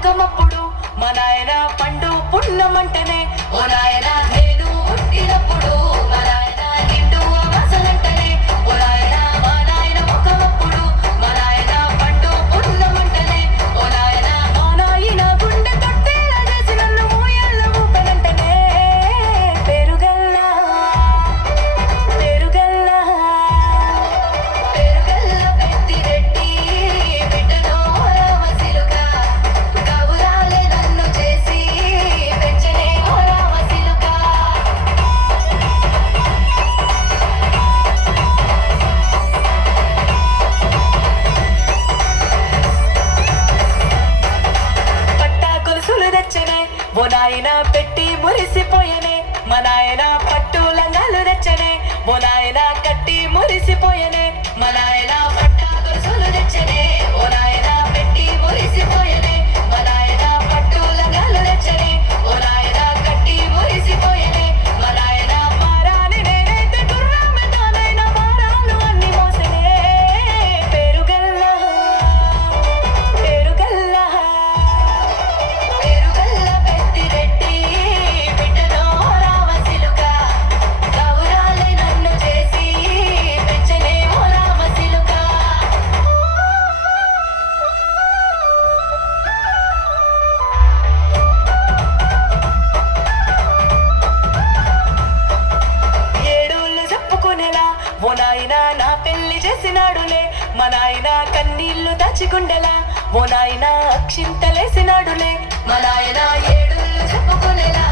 ముఖమప్పుడు మా నాయన పండు పున్నమంటనే ఓ నాయన నేను పుట్టినప్పుడు మా నాయన నిండు అమాసలంటనే ఓ నాయన మా నాయన ముఖమప్పుడు మా నాయన పండు పున్నమంటనే ఓ నాయన మా నాయన గుండె తట్టేలా చేసి నన్ను ఊయల్ల ఊపనంటనే పెరుగల్లా పెరుగల్లా పెరుగల్ల పెద్దిరెడ్డి బిడ్డనో రామసిలుక గౌరాలే నన్ను చేసి పెంచనే ఓ రామసిలుక పట్టా గొలుసులు తెచ్చనే ఓ నాయన పెట్టి మురిసిపోయనే మా నాయన పట్టు లంగాలు తెచ్చనే ఓ నాయన కట్టి మురిసిపోయనే మా నాయన పట్టా గొలుసులు తెచ్చనే ఓ నాయన పెట్టి మురిసిపోయనే మా నాయన పట్టు లంగాలు తెచ్చనే ఓ నాయన కట్టి మురిసిపోయనే మా నాయన మారాని నేనైతే గుర్రామెతానైనా మారాలు అన్ని మోసనే పెరుగల్లా పెరుగల్లా పెరుగల్ల పెద్దిరెడ్డి బిడ్డనో రామసిలుక గౌరాలే నన్ను చేసి పెంచనే ఓ రామసిలుక ఏడూళ్ళు చెప్పుకునేలా ఓ నాయన నా పెళ్లి చేసినాడులే మా నాయన కన్నీళ్లు దాచిగుండెలా ఓ నాయన అక్షింతలేసినాడులే మా నాయన ఏడూళ్ళు చెప్పుకునేలా